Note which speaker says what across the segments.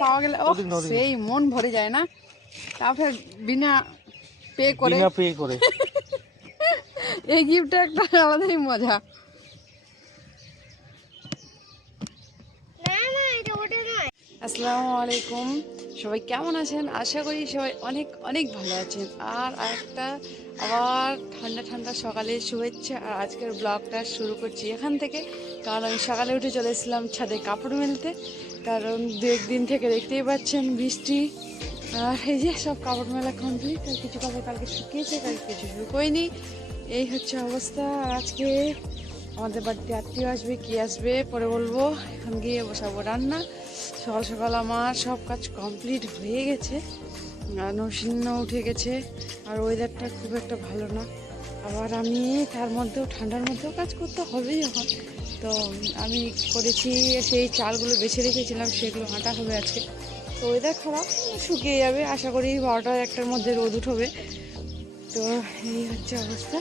Speaker 1: পাওয়া গেলে ও। সেই মন ভরে যায় না। তারপরে বিনা পে করে।
Speaker 2: বিনা পে করে।
Speaker 1: এই গিফটটা একটা আলাদাই মজা। আসসালামু আলাইকুম। সবাই কেমন আছেন? আশা করি সবাই অনেক অনেক ভালো আছেন। আর একটা আবার ঠান্ডা ঠান্ডা সকালে শুভেচ্ছা। আর আজকের ব্লগটা শুরু করছি এখান থেকে। কারণ আমি সকালে উঠে চলে এসেছিলাম ছাদে কাপড় মেলতে। কারণ দু একদিন থেকে দেখতেই পাচ্ছেন বৃষ্টি। আর এই যে সব কাপড় মেলা কমপ্লিট আর কিছু কাপড় কালকে শুকিয়েছে, কালকে কিছু শুকোয়নি এই হচ্ছে অবস্থা। আর আজকে আমাদের বাড়িতে আত্মীয় আসবে, কি আসবে, পরে বলব। এখন গিয়ে বসাবো রান্না। সকাল সকাল আমার সব কাজ কমপ্লিট হয়ে গেছে। আর নৌসিন্য উঠে গেছে। আর ওয়েদারটা খুব একটা ভালো না। আবার আমি তার মধ্যেও ঠান্ডার মধ্যেও কাজ করতে হবেই এখন তো আমি করেছি, সেই চালগুলো বেছে রেখেছিলাম, সেগুলো আটা হবে আজকে। তো ওয়েদার খারাপ, শুকিয়ে যাবে, আশা করি বারোটা একটার মধ্যে রোদ উঠবে। তো এই হচ্ছে অবস্থা।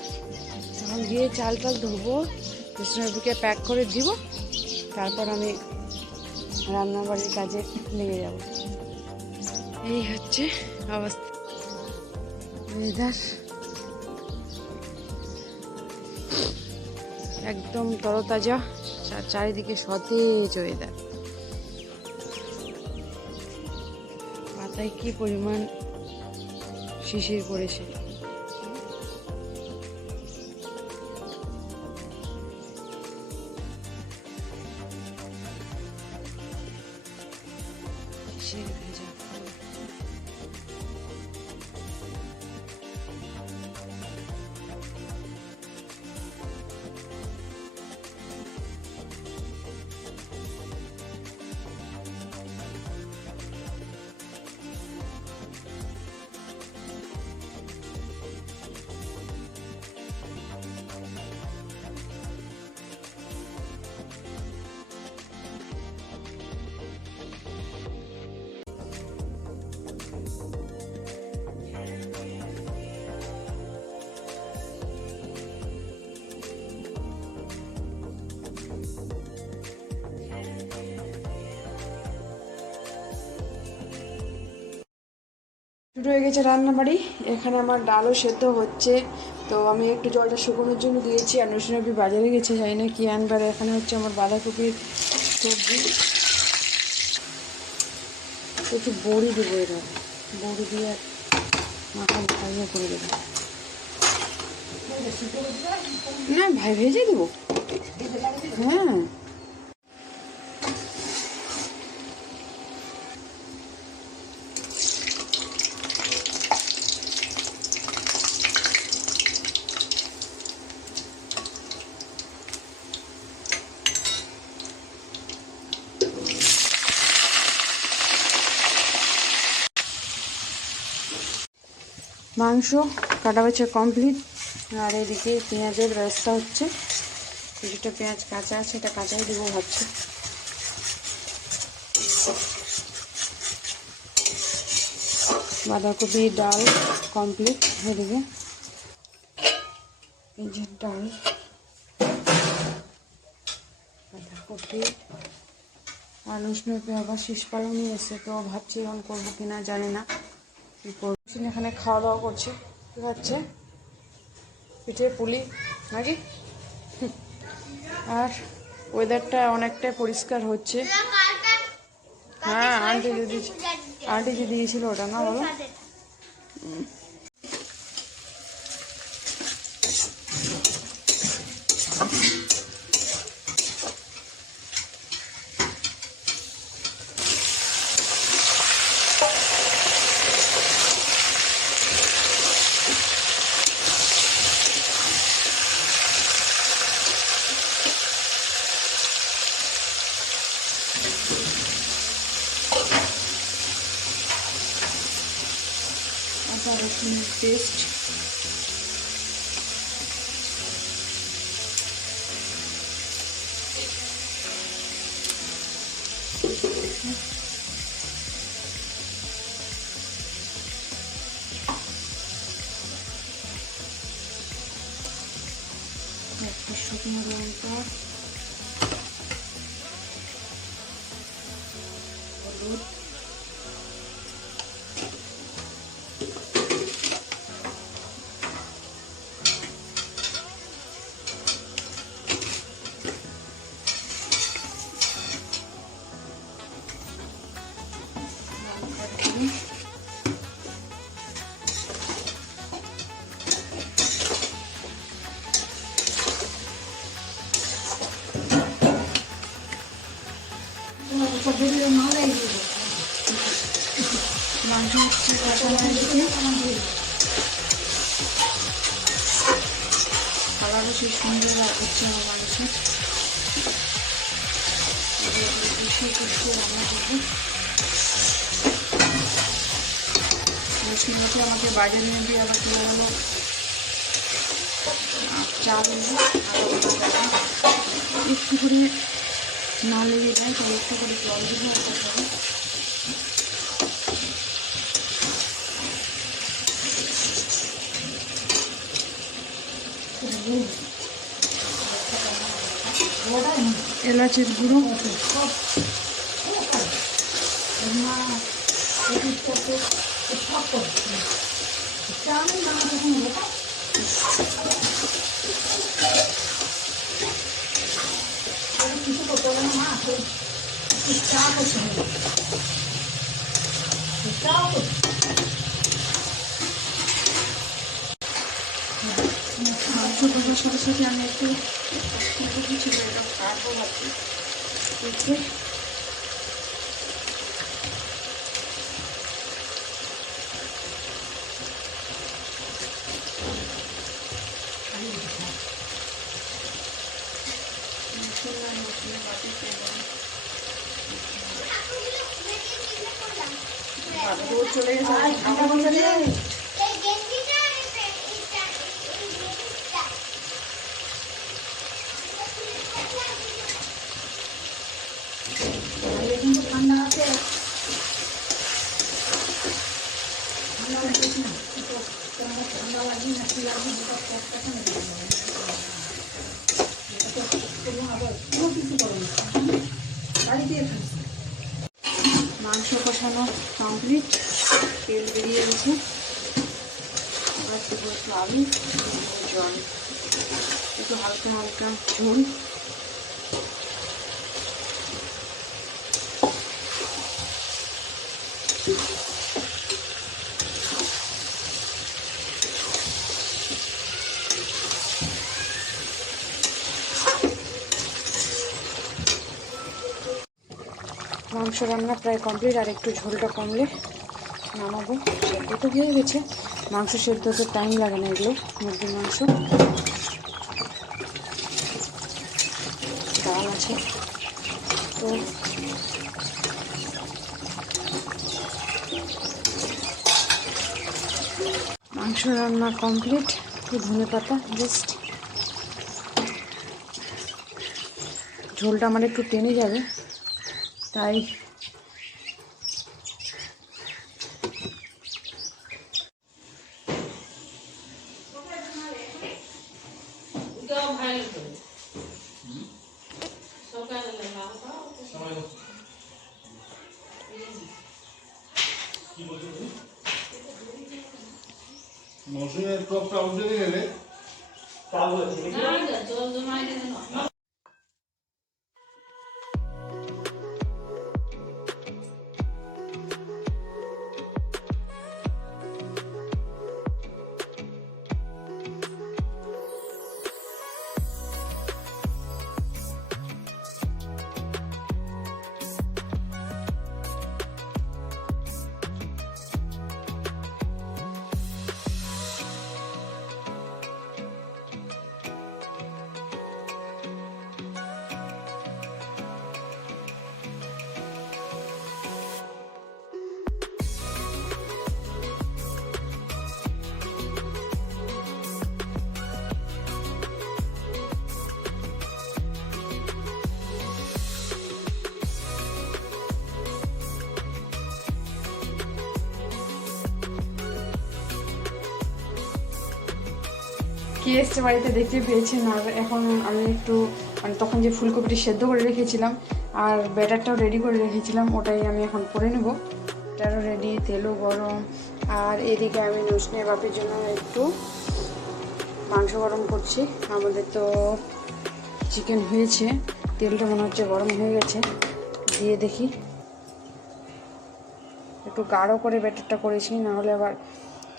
Speaker 1: এখন গিয়ে চাল টাল ধোবো কৃষ্ণবাবুকে প্যাক করে দিব, তারপর আমি রান্নাবাড়ির কাজে লেগে যাব। এই হচ্ছে অবস্থা। ওয়েদার একদম তরতাজা চারিদিকে সতেজ ওয়েদার পাতায় কি পরিমাণ শিশির পড়েছে শুরু হয়ে গেছে রান্নাবাড়ি। এখানে আমার ডালও সেদ্ধ হচ্ছে। তো আমি একটু জলটা শুকোনোর জন্য দিয়েছি আর নসিনবি বাজারে গেছে, জানি না কি আনবার। এখানে হচ্ছে আমার বাঁধাকপির সবজি। একটু বড়ি দেবো এরা বড়ি দিয়ে মাথা ভাজা করে দেবো। না, ভাই, ভেজে দেবো? হ্যাঁ। মাংস কাটা বাছা কমপ্লিট আর এদিকে পেঁয়াজের ব্যবস্থা হচ্ছে। কিছুটা পেঁয়াজ কাঁচা আছে, এটা কাঁচাই দেবো ভাবছি। বাঁধাকপি ডাল কমপ্লিট এদিকে। যে ডাল। বাঁধাকপি। আর উষ্ণপে আবার শীষ পালন নিয়ে এসে তো ভাবছি এখন করব কিনা জানি না। কি এখানে খাওয়া দাওয়া করছে। কী খাচ্ছে? পিঠে পুলি, নাকি? আর ওয়েদারটা অনেকটাই পরিষ্কার হচ্ছে। হ্যাঁ আন্টি যদি আন্টি যে দিয়েছিল ওটা না বলো? দুধ কষিয়ে কষিয়ে আমাকে বাইরে নিয়ে দিয়ে আবার চলে গেলো চাল একটু করে না লেগে যায় তাই একটু করে জল দিয়ে এলাচের আর করতে হবে এলাচের গুঁড়ো মাংস কষার সাথে সাথে আমি একটু এটা কাটবো ভাবছি কেটে মশলা মশলা বাটিতে ভাতও চলে গেছে ঠান্ডা
Speaker 2: আছে। ঠান্ডা লাগছে ঠান্ডা লাগবে না? কি লাগবে যেটা কতখানি কোনো কিছু
Speaker 1: মাংস কষানো কমপ্লিট গেছে এবার দেবো একটু আলু জল। একটু হালকা হালকা ঝোল মাংস রান্না প্রায় কমপ্লিট আর একটু ঝোলটা কমলে নামাবো। সেদ্ধ তো হয়ে গেছে। মাংস সেদ্ধ তো টাইম লাগে না এগুলো, মুরগির মাংস। ডাল আছে। তো মাংস রান্না কমপ্লিট একটু ধনে পাতা জাস্ট ঝোলটা আমার একটু টেনে যাবে, তাই
Speaker 3: মৌসুমের টপটা উঠে গেলে
Speaker 1: কে এসছে বাড়িতে দেখতে পেয়েছেন, আর এখন আমি একটু মানে তখন যে ফুলকপিটি সেদ্ধ করে রেখেছিলাম, আর ব্যাটারটাও রেডি করে রেখেছিলাম, ওটাই আমি এখন করে নেব। এটারও রেডি তেলও গরম, আর এদিকে আমি নসনে বাপের জন্য একটু মাংস গরম করছি। আমাদের তো চিকেন হয়েছে, তেলটা মনে হচ্ছে গরম হয়ে গেছে, দিয়ে দেখি। একটু গাঢ় করে ব্যাটারটা করেছি না হলে আবার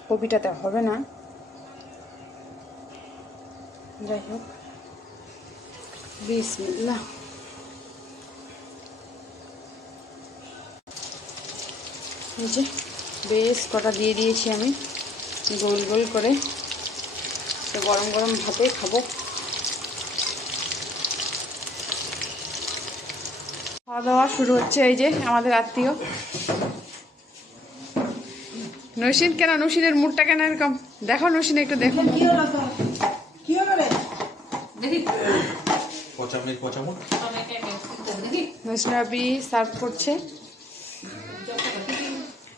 Speaker 1: কপিটাতে হবে না। যাই হোক বিসমিল্লাহ। এই যে বেশ কটা দিয়ে দিয়েছি আমি, গোল গোল করে। তো গরম গরম ভাতে খাব। খাওয়া দাওয়া শুরু হচ্ছে, এই যে আমাদের আত্মীয়। নসিন কেন? নসীনের মুডটা কেন এরকম? দেখো নসীন একটু দেখো। নসীনাবি সার্ভ করছে।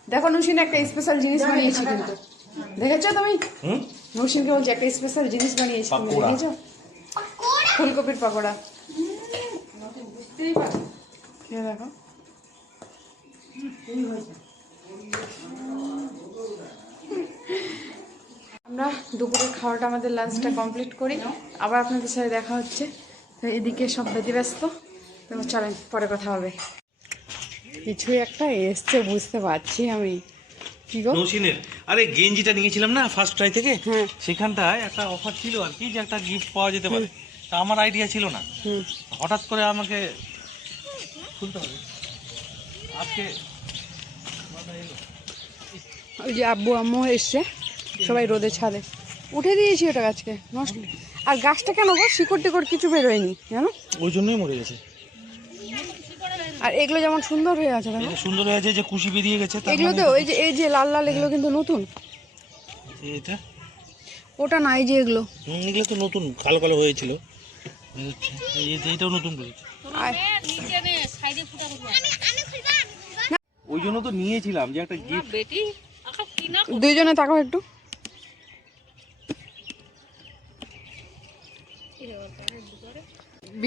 Speaker 1: দেখো নসীন একটা স্পেশাল জিনিস বানিয়েছি কিন্তু। দেখেছ তুমি? নসীনকে বলছি একটা স্পেশাল জিনিস বানিয়েছি তুমি দেখেছ? ফুলকপির পাকোড়া। দেখো। আমরা দুপুরের খাওয়াটা আমাদের লাঞ্চটা কমপ্লিট করি। আবার আপনাদের সাথে দেখা হচ্ছে। তো এদিকে সব বেঁধে ব্যস্ত। তো চলেন পরে কথা হবে। কিছু একটা এসছে বুঝতে পারছি আমি। কি গো?
Speaker 4: নৌসিনের আরে গেঞ্জিটা নিয়েছিলাম না ফার্স্ট ট্রাই থেকে?
Speaker 1: হ্যাঁ।
Speaker 4: সেখানটায় একটা অফার ছিল আর কি যে একটা গিফট পাওয়া যেতে পারে। তা আমার আইডিয়া ছিল না।
Speaker 1: হুম।
Speaker 4: হঠাৎ করে আমাকে খুলতে হবে। আজকে
Speaker 1: ওই যে আব্বু আম্মু এসছে। সবাই রোদে ছাদে। উঠে দিয়েছি ওটা গাছকে নষ্ট। আর গাছটা কেন গো? শিকড় টিকড় কিছু বেরোয়নি জানো?
Speaker 4: ওই জন্যই মরে গেছে।
Speaker 1: আর এগুলো যেমন সুন্দর হয়ে আছে দেখো
Speaker 4: সুন্দর হয়েছে যে কুশি বেরিয়ে গেছে
Speaker 1: এগুলো
Speaker 4: মানে
Speaker 1: তো ওই যে এই যে লাল লাল এগুলো কিন্তু নতুন।
Speaker 4: এটা?
Speaker 1: ওটা নাই যে এগুলো।
Speaker 4: এগুলো তো নতুন কালো কালো হয়েছিল। এইটাও নতুন করেছে
Speaker 1: আর
Speaker 4: ওই জন্য তো নিয়েছিলাম যে একটা গিফট
Speaker 1: দুইজনে তাকাও একটু।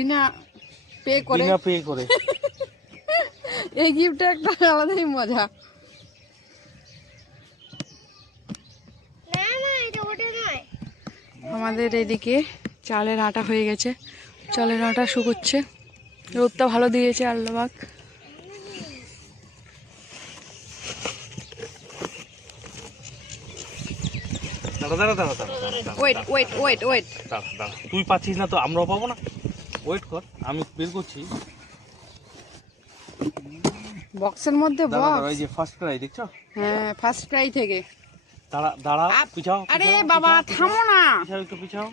Speaker 1: বিনা পে করে।
Speaker 4: বিনা পে করে।
Speaker 1: এই গিফটটা একটা আলাদাই মজা। আমাদের এদিকে চালের আটা হয়ে গেছে। চালের আটা শুকোচ্ছে। রোদটা ভালো দিয়েছে
Speaker 4: দাঁড়া,
Speaker 1: ওয়েট ওয়েট ওয়েট ওয়েট।
Speaker 4: তুই পাচ্ছিস না তো আমরাও পাবো না? ওয়েট কর আমি বের করছি।
Speaker 1: বক্সের মধ্যে
Speaker 4: দাঁড়া দাঁড়া,
Speaker 1: বক্স
Speaker 4: এই যে ফার্স্ট ক্রাই দেখছ?
Speaker 1: হ্যাঁ ফার্স্ট ক্রাই থেকে।
Speaker 4: দাঁড়া দাঁড়াও পিছাও
Speaker 1: আরে বাবা থামো না।
Speaker 4: পিছাও একটু পিছাও।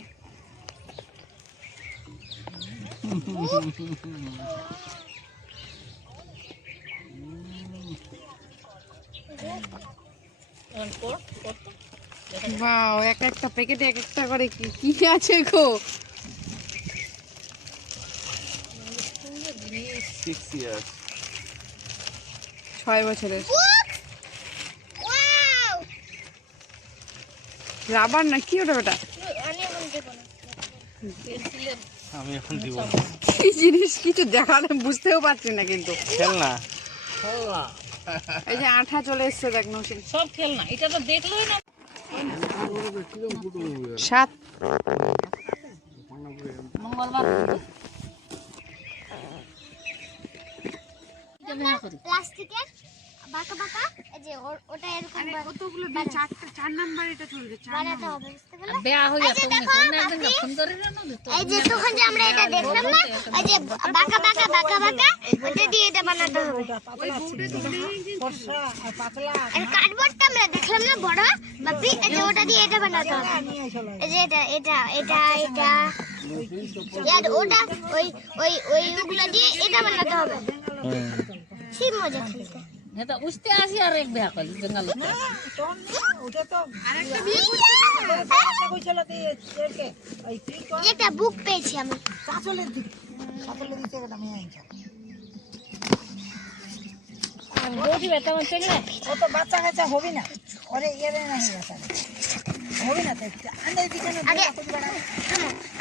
Speaker 1: বাও এক একটা প্যাকেটে এক একটা করে কি কি আছে গো?
Speaker 4: সিক্স ইয়ার্স
Speaker 1: ছয় বছরের। রাবার না কি ওটা ওটা?
Speaker 4: আমি এখন দিব
Speaker 1: কি জিনিস কিছু দেখালে বুঝতেও পারছি না কিন্তু।
Speaker 4: খেল না।
Speaker 1: এই যে আঠা চলে এসছে দেখ নসিন।
Speaker 5: সব খেল না এটা তো দেখলোই না।
Speaker 1: সাত।
Speaker 5: মঙ্গলবার।
Speaker 6: প্লাস্টিকের বাঁকা বাঁকা এই যে ওর- ওটা এরকম বা-
Speaker 1: কতগুলো চারটা চার নাম্বার এটা চলবে
Speaker 6: বানাতে হবে বুঝতে পারলে?
Speaker 5: বেয়া হইয়া তুমি কোন একদিন ফোন করে না তো
Speaker 6: এই যে তখন যে আমরা এটা দেখলাম না এই যে বাঁকা বাঁকা বাঁকা বাঁকা ওটা দিয়ে এটা বানাতে হবে। আর কার্ডবোর্ডটা আমরা দেখলাম না বড় বাপি এই যে ওটা দিয়ে এটা বানাতে হবে। এই যে এটা এটা এটা এটা। আর ওটা ওই ওই ওই ওগুলো দিয়ে এটা বানাতে হবে। মজা খেলতে।
Speaker 5: এটা উঠতে আসি আর এক বেয়া করলি জঙ্গল
Speaker 6: একটা বুক পেয়েছি আমি।
Speaker 5: বৌদি বেটা মন
Speaker 2: ও তো বাচ্চা কাচ্চা হবি না। ওরে ইয়ে না হয়ে গেছে হবি না তো আন্দাজ দিকে না
Speaker 6: আগে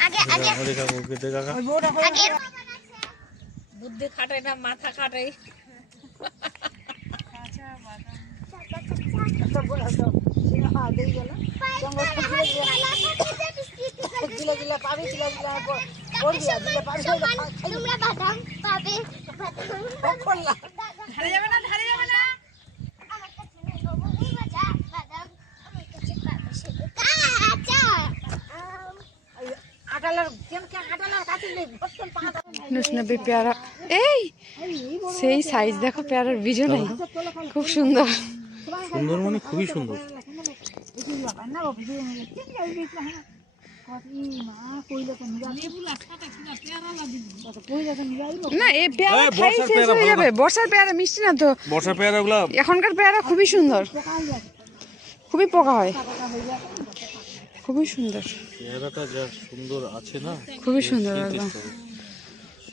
Speaker 6: আগে আগে। আগে।
Speaker 5: বুদ্ধি খাটাই না মাথা খাটাই
Speaker 2: জিলা জিলা পাবি জিলা জিলা পড়বি আর জিলা পাবি
Speaker 6: তোমরা বাদাম পাবে বাদাম
Speaker 2: করলাম
Speaker 6: ধারে যাবে না ধারে যাবে না আমার কাছে নেই বাবু মজা বাদাম আমার কাছে পাবে শুধু কাঁচা আম
Speaker 2: কাঁঠালের কেন কাঁঠালের কাছে ভর্তন পাঁকা
Speaker 1: নুসনবী পেয়ারা এই সেই সাইজ দেখো পেয়ারার বীজও নাই খুব সুন্দর।
Speaker 4: সুন্দর মানে খুবই সুন্দর।
Speaker 2: না কিনা
Speaker 5: পেয়ারা
Speaker 1: খাই
Speaker 4: বর্ষার
Speaker 1: শেষ
Speaker 4: পেয়ারা
Speaker 1: হয়ে
Speaker 4: ভালো
Speaker 1: যাবে। বর্ষার পেয়ারা মিষ্টি না তো?
Speaker 4: বর্ষা পেয়ারা গুলা
Speaker 1: এখনকার পেয়ারা খুবই সুন্দর। খুবই পোকা হয়। খুবই সুন্দর।
Speaker 4: পেয়ারাটা যা সুন্দর আছে না
Speaker 1: খুবই সুন্দর একদম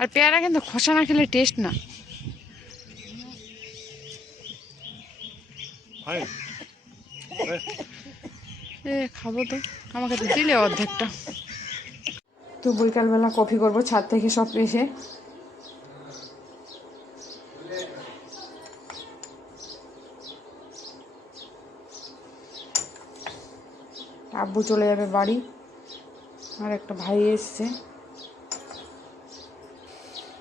Speaker 1: আর পেয়ারা কিন্তু খসা না খেলে টেস্ট না। এ খাব তো। আমাকে তো দিলে অর্ধেকটা। তো বিকালবেলা কফি করব ছাদ থেকে সব এসে। আব্বু চলে যাবে বাড়ি। আর একটা ভাই এসছে।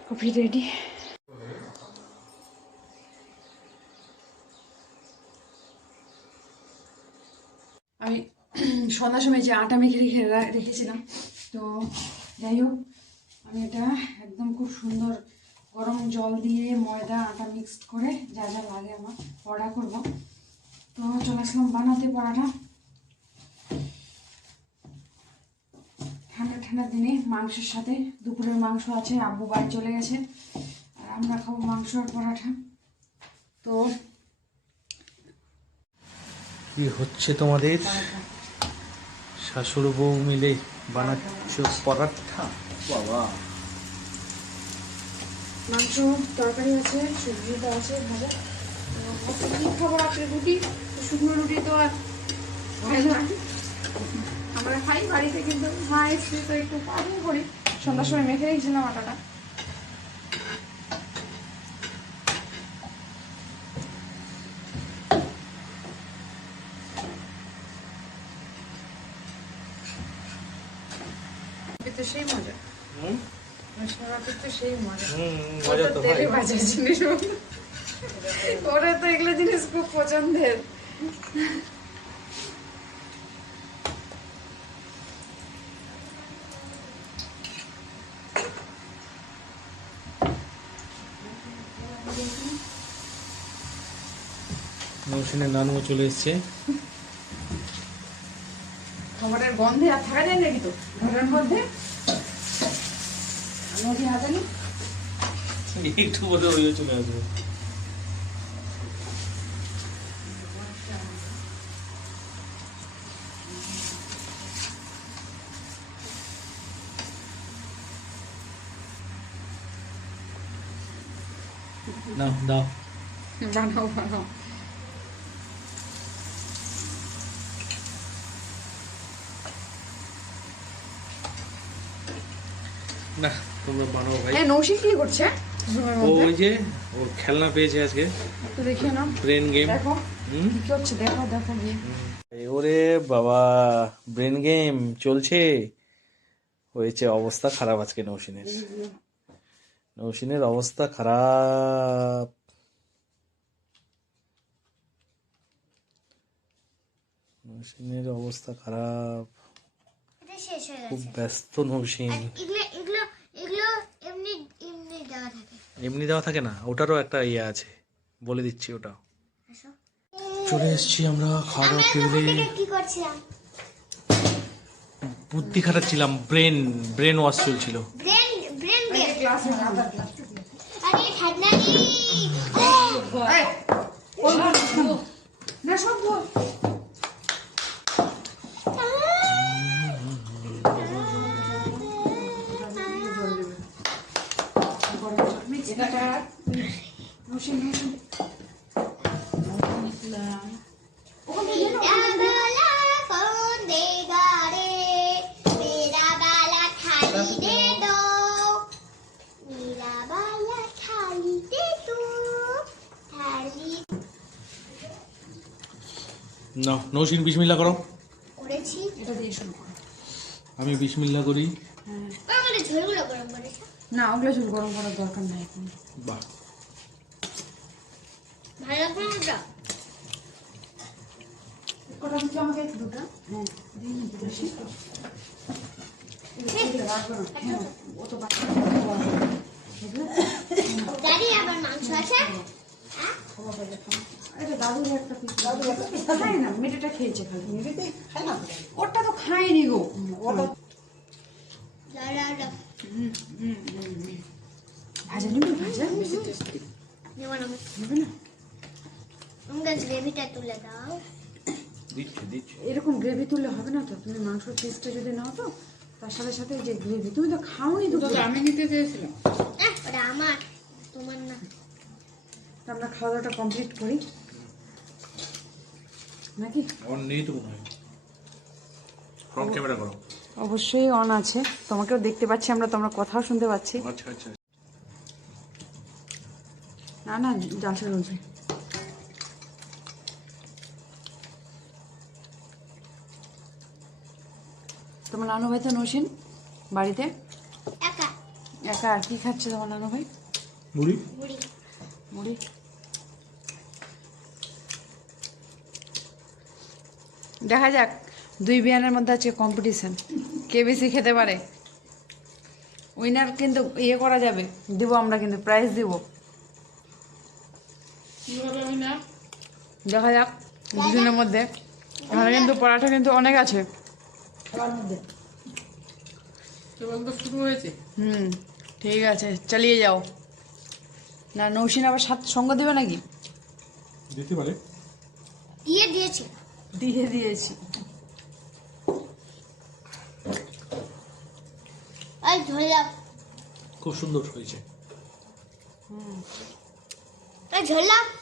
Speaker 1: Coffee ready. আমি সন্ধ্যার সময় যে আটা মেখে রেখে রেখেছিলাম। তো যাই হোক, আমি এটা একদম খুব সুন্দর গরম জল দিয়ে ময়দা, আটা মিক্সড করে যা যা লাগে আমার পড়া করব। তো চলে আসলাম বানাতে পড়াটা ঠান্ডা দিনে মাংসের সাথে দুপুরের মাংস আছে আব্বু বাড়ি চলে গেছে। আর আমরা খাব মাংস আর পরাঠা তো
Speaker 4: কি হচ্ছে তোমাদের? শাশুড় বউ মিলে বানাচ্ছ পরাঠা বাবা।
Speaker 1: মাংস তরকারি আছে সবজিটা আছে ভাজা। কি খাব রাত্রে রুটি? তো শুকনো রুটি তো আর হয় না। আমরা খাই বাড়িতে কিন্তু মা এসছে তো একটু পাঠিয়ে করি। সন্ধ্যার সময় মেখে রেখেছিলাম আটাটা। তো সেই মজা। সেই মজা।
Speaker 4: মজা তো
Speaker 1: তেলে ভাজা জিনিস। ওরা তো এগুলো জিনিস খুব পছন্দের।
Speaker 4: নৌসিনের নানুও চলে এসছে।
Speaker 1: খাবারের গন্ধে আর থাকা যায় নাকি তো? ঘরের মধ্যে?
Speaker 4: একটু বোধ হয়ে চলে আসবে। না দাও।
Speaker 1: বানাও বানাও
Speaker 4: না তোমরা বানাও ভাই।
Speaker 1: এই নৌশি কি করছে?
Speaker 4: ও ওই যে ওর খেলনা পেয়েছে আজকে।
Speaker 1: তো নাও।
Speaker 4: ব্রেন গেম
Speaker 1: দেখো।
Speaker 4: হুম?
Speaker 1: কি হচ্ছে দেখো দেখো
Speaker 4: ওরে বাবা ব্রেন গেম চলছে। হয়েছে অবস্থা খারাপ আজকে নৌসিনের নৌসিনের অবস্থা খারাপ। নৌসিনের অবস্থা খারাপ। খুব ব্যস্ত নৌসিন
Speaker 6: আর এগুলো এগুলো এগুলো এমনি এমনি দেওয়া থাকে।
Speaker 4: এমনি দেওয়া থাকে না ওটারও একটা ইয়ে আছে বলে দিচ্ছি ওটা চলে এসেছি আমরা খাওয়া টেবিলে।
Speaker 6: করছিলাম?
Speaker 4: বুদ্ধি খাটাচ্ছিলাম ব্রেন ব্রেন ওয়াশ চলছিল।
Speaker 6: ব্রেন
Speaker 1: না
Speaker 4: নৌসিন বিসমিল্লা করো।
Speaker 6: করেছি।
Speaker 1: এটা দিয়ে শুরু করো।
Speaker 4: আমি বিসমিল্লা করি।
Speaker 6: আমাদের ঝোলগুলো গরম করেছে?
Speaker 1: না ওগুলো ঝোল গরম করার দরকার নাই এখন।
Speaker 4: বাহ।
Speaker 6: ভালো লাগবে না ওটা?
Speaker 1: কটা দিচ্ছ আমাকে? দুটা? হ্যাঁ দিই নি, বেশি। এটা রাখব না। হ্যাঁ, ও তো বাচ্চা
Speaker 6: দাদি আবার মাংস আছে?
Speaker 1: এটা দাদুর একটা পিস দাদুর একটা পিস খায় না মেয়েটা খেয়েছে খালি। মেয়েটাতে খায় না? ওটা তো খায়নি গো। ওটা
Speaker 6: দাদা দাদা।
Speaker 1: ভাজা নিবি ভাজা? নেবে না?
Speaker 6: গ্রেভিটা তুলে দাও।
Speaker 4: দিচ্ছি দিচ্ছি।
Speaker 1: এরকম গ্রেভি তুললে হবে না তো? তুমি মাংসর পিসটা যদি নাও তো তার সাথে সাথে যে গ্রেভি তুমি তো খাওনি তো আমি নিতে চেয়েছিলাম।
Speaker 6: আহ, আমার তোমার না।
Speaker 1: আমরা খাওয়া দাওয়াটা কমপ্লিট করি। নাকি?
Speaker 4: আমার নেই তো মনে হয়। ফ্রন্ট ক্যামেরা করো।
Speaker 1: অবশ্যই অন আছে। তোমাকেও দেখতে পাচ্ছি আমরা তোমরা কথাও শুনতে পাচ্ছি।
Speaker 4: আচ্ছা আচ্ছা।
Speaker 1: না না যাসা রয়েছে তোমার নানু ভাই তো নসীন বাড়িতে?
Speaker 6: একা।
Speaker 1: একা আর কি খাচ্ছে তোমার নানু ভাই?
Speaker 4: মুড়ি।
Speaker 1: মুড়ি? দেখা যাক দুই বিয়ানের মধ্যে আছে কম্পিটিশান কে বেশি খেতে পারে? উইনার কিন্তু ইয়ে করা যাবে দিব আমরা কিন্তু প্রাইজ দিব। দেখা যাক দুজনের মধ্যে। এখানে কিন্তু পড়াটা কিন্তু অনেক আছে। হুম ঠিক আছে চালিয়ে যাও। না নৌসিন আবার সাথে সঙ্গ দেবে নাকি?
Speaker 4: দিতে পারে।
Speaker 6: দিয়ে দিয়েছে।
Speaker 1: দিয়ে দিয়েছি।
Speaker 4: খুব সুন্দর হয়েছে।
Speaker 6: হুম। ঝোলা